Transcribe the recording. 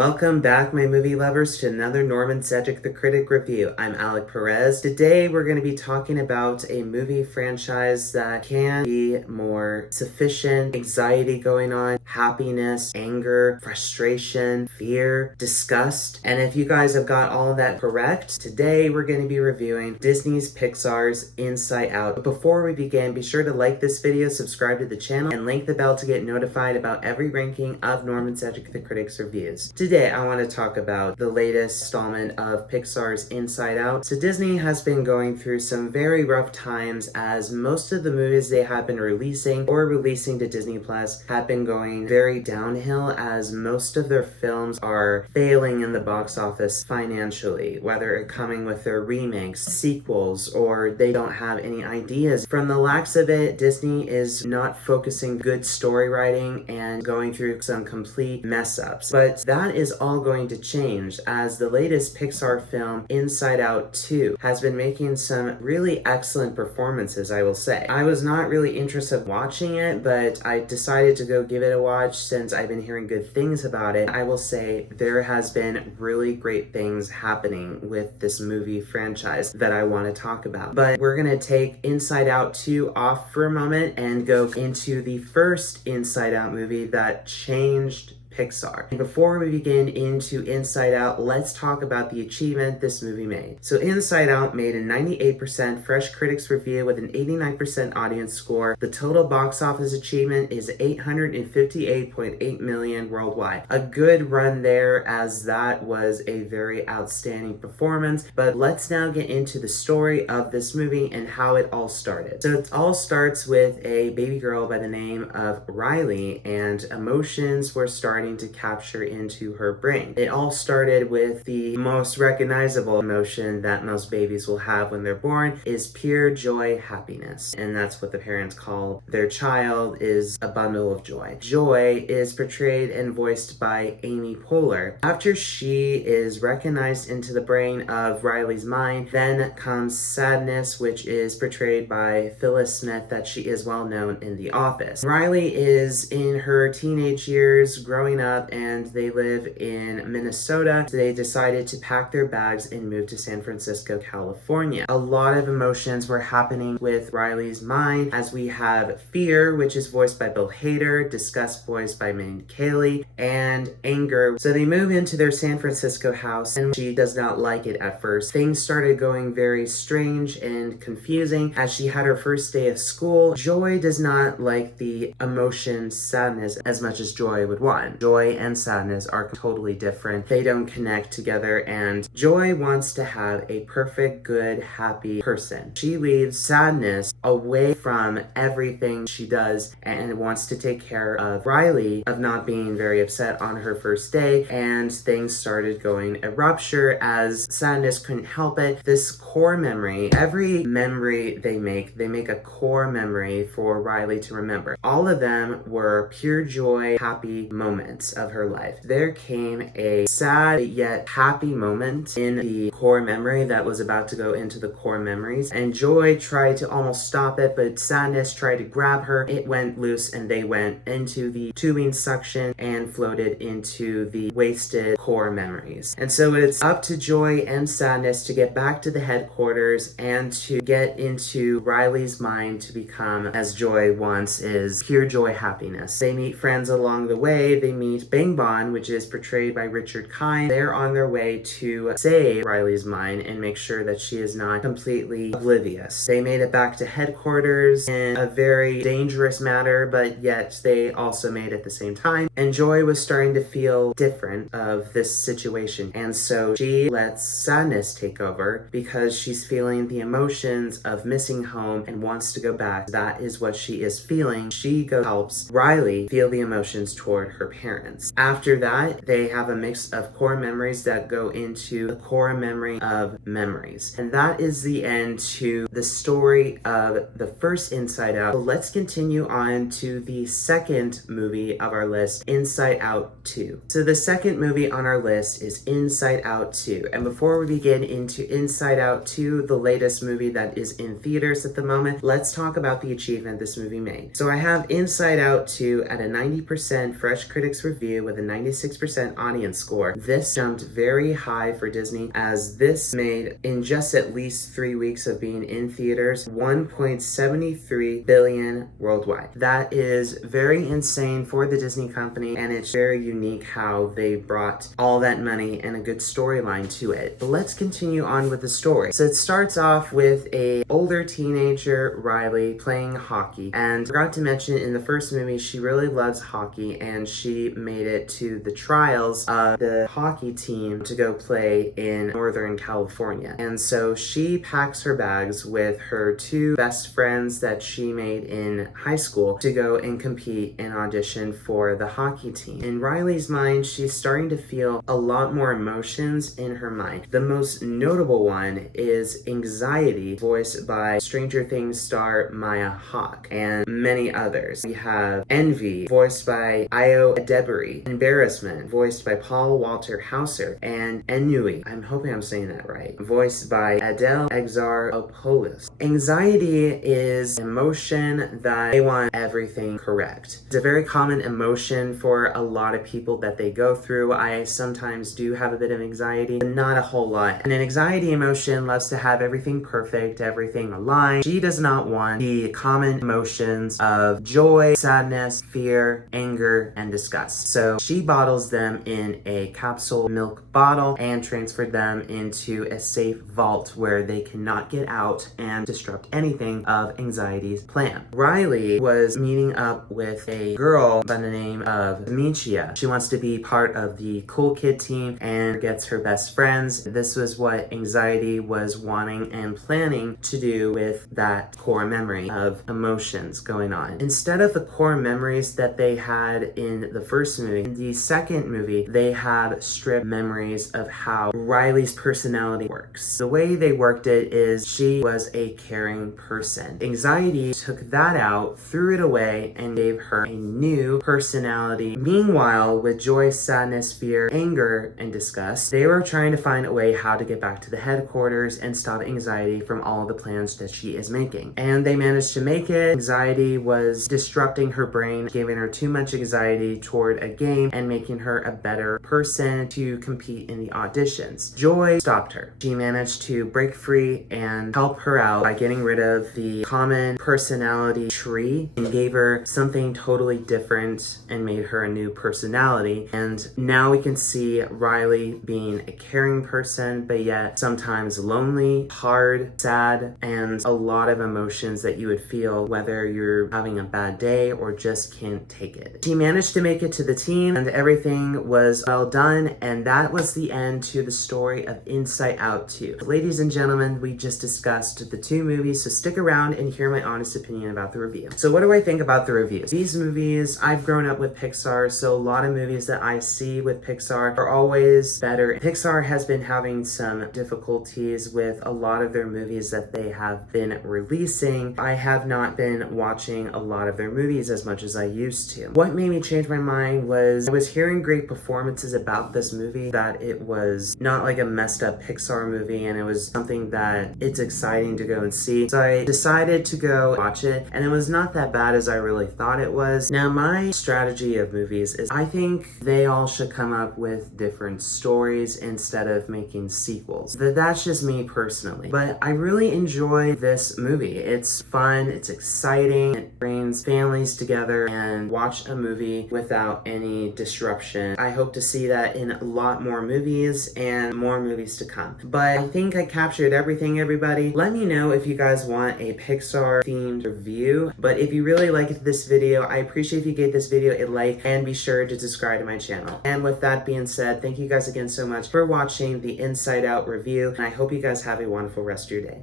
Welcome back, my movie lovers, to another Norman Zedrick the Critic review. I'm Alec Perez. Today we're going to be talking about a movie franchise that can be more sufficient, anxiety going on, happiness, anger, frustration, fear, disgust. And if you guys have got all of that correct, today we're going to be reviewing Disney's Pixar's Inside Out. But before we begin, be sure to like this video, subscribe to the channel, and link the bell to get notified about every ranking of Norman Zedrick the Critic's reviews. Today, I want to talk about the latest installment of Pixar's Inside Out. So Disney has been going through some very rough times as most of the movies they have been releasing or releasing to Disney Plus have been going very downhill as most of their films are failing in the box office financially, whether it coming with their remakes, sequels, or they don't have any ideas. From the lacks of it, Disney is not focusing good story writing and going through some complete mess ups. But that is all going to change as the latest Pixar film, Inside Out 2, has been making some really excellent performances, I will say. I was not really interested in watching it, but I decided to go give it a watch since I've been hearing good things about it. I will say there has been really great things happening with this movie franchise that I want to talk about. But we're going to take Inside Out 2 off for a moment and go into the first Inside Out movie that changed Pixar. And before we begin into Inside Out, let's talk about the achievement this movie made. So Inside Out made a 98% Fresh Critics review with an 89% audience score. The total box office achievement is $858.8 million worldwide. A good run there, as that was a very outstanding performance. But let's now get into the story of this movie and how it all started. So it all starts with a baby girl by the name of Riley, and emotions were starting to capture into her brain. It all started with the most recognizable emotion that most babies will have when they're born is pure joy, happiness. And that's what the parents call their child, is a bundle of joy. Joy is portrayed and voiced by Amy Poehler. After she is recognized into the brain of Riley's mind, then comes sadness, which is portrayed by Phyllis Smith, that she is well known in The Office. Riley is in her teenage years, growing up, and they live in Minnesota. So they decided to pack their bags and move to San Francisco, California. A lot of emotions were happening with Riley's mind, as we have fear, which is voiced by Bill Hader, disgust voiced by Mindy Kaling, and anger. So they move into their San Francisco house, and she does not like it at first. Things started going very strange and confusing as she had her first day of school. Joy does not like the emotion sadness as much as Joy would want. Joy and sadness are totally different. They don't connect together, and Joy wants to have a perfect, good, happy person. She leaves sadness away from everything she does and wants to take care of Riley of not being very upset on her first day, and things started going a rupture as sadness couldn't help it. This core memory, every memory they make a core memory for Riley to remember. All of them were pure joy, happy moments of her life. There came a sad yet happy moment in the core memory that was about to go into the core memories, and Joy tried to almost stop it, but sadness tried to grab her. It went loose, and they went into the tubing suction and floated into the wasted core memories. And so it's up to Joy and sadness to get back to the headquarters and to get into Riley's mind to become, as Joy wants, is pure joy, happiness. They meet friends along the way. They meet Bing Bong, which is portrayed by Richard Kind. They're on their way to save Riley's mind and make sure that she is not completely oblivious. They made it back to headquarters in a very dangerous matter, but yet they also made it at the same time. And Joy was starting to feel different of this situation, and so she lets sadness take over because she's feeling the emotions of missing home and wants to go back. That is what she is feeling. She helps Riley feel the emotions toward her parents. After that, they have a mix of core memories that go into the core memory of memories. And that is the end to the story of the first Inside Out. So let's continue on to the second movie of our list, Inside Out 2. So the second movie on our list is Inside Out 2. And before we begin into Inside Out 2, the latest movie that is in theaters at the moment, let's talk about the achievement this movie made. So I have Inside Out 2 at a 90% Fresh Critics Critics review with a 96% audience score. This jumped very high for Disney, as this made, in just at least 3 weeks of being in theaters, $1.73 billion worldwide. That is very insane for the Disney company, and it's very unique how they brought all that money and a good storyline to it. But let's continue on with the story. So it starts off with a older teenager, Riley, playing hockey. And I forgot to mention, in the first movie, she really loves hockey, and she made it to the trials of the hockey team to go play in Northern California. And so she packs her bags with her two best friends that she made in high school to go and compete and audition for the hockey team. In Riley's mind, she's starting to feel a lot more emotions in her mind. The most notable one is anxiety, voiced by Stranger Things star Maya Hawke, and many others. We have envy, voiced by Io Adebari, embarrassment, voiced by Paul Walter Hauser, and ennui, I'm hoping I'm saying that right, voiced by Adele Exarchopoulos. Anxiety is an emotion that they want everything correct. It's a very common emotion for a lot of people that they go through. I sometimes do have a bit of anxiety, but not a whole lot. And an anxiety emotion loves to have everything perfect, everything aligned. She does not want the common emotions of joy, sadness, fear, anger, and disgust. So she bottles them in a capsule milk bottle and transferred them into a safe vault where they cannot get out and disrupt anything of anxiety's plan. Riley was meeting up with a girl by the name of Amicia. She wants to be part of the cool kid team and gets her best friends. This was what anxiety was wanting and planning to do with that core memory of emotions going on. Instead of the core memories that they had in the first movie, in the second movie, they have stripped memories of how Riley's personality works. The way they worked it is she was a caring person. Anxiety took that out, threw it away, and gave her a new personality. Meanwhile, with joy, sadness, fear, anger, and disgust, they were trying to find a way how to get back to the headquarters and stop anxiety from all the plans that she is making. And they managed to make it. Anxiety was disrupting her brain, giving her too much anxiety toward a game and making her a better person to compete in the auditions. Joy stopped her. She managed to break free and help her out by getting rid of the common personality tree and gave her something totally different and made her a new personality. And now we can see Riley being a caring person, but yet sometimes lonely, hard, sad, and a lot of emotions that you would feel whether you're having a bad day or just can't take it. She managed to make it to the team and everything was well done, and that was the end to the story of Inside Out 2. Ladies and gentlemen, we just discussed the two movies, so stick around and hear my honest opinion about the review. So what do I think about the reviews? These movies, I've grown up with Pixar, so a lot of movies that I see with Pixar are always better. Pixar has been having some difficulties with a lot of their movies that they have been releasing. I have not been watching a lot of their movies as much as I used to. What made me change my mind was I was hearing great performances about this movie, that it was not like a messed up Pixar movie and it was something that it's exciting to go and see. So I decided to go watch it, and it was not that bad as I really thought it was. Now, my strategy of movies is I think they all should come up with different stories instead of making sequels. That's just me personally. But I really enjoy this movie. It's fun, it's exciting, it brings families together and watch a movie without any disruption. I hope to see that in a lot more movies and more movies to come. But I think I captured everything, everybody. Let me know if you guys want a Pixar themed review. But if you really liked this video, I appreciate if you gave this video a like and be sure to subscribe to my channel. And with that being said, thank you guys again so much for watching the Inside Out review, and I hope you guys have a wonderful rest of your day.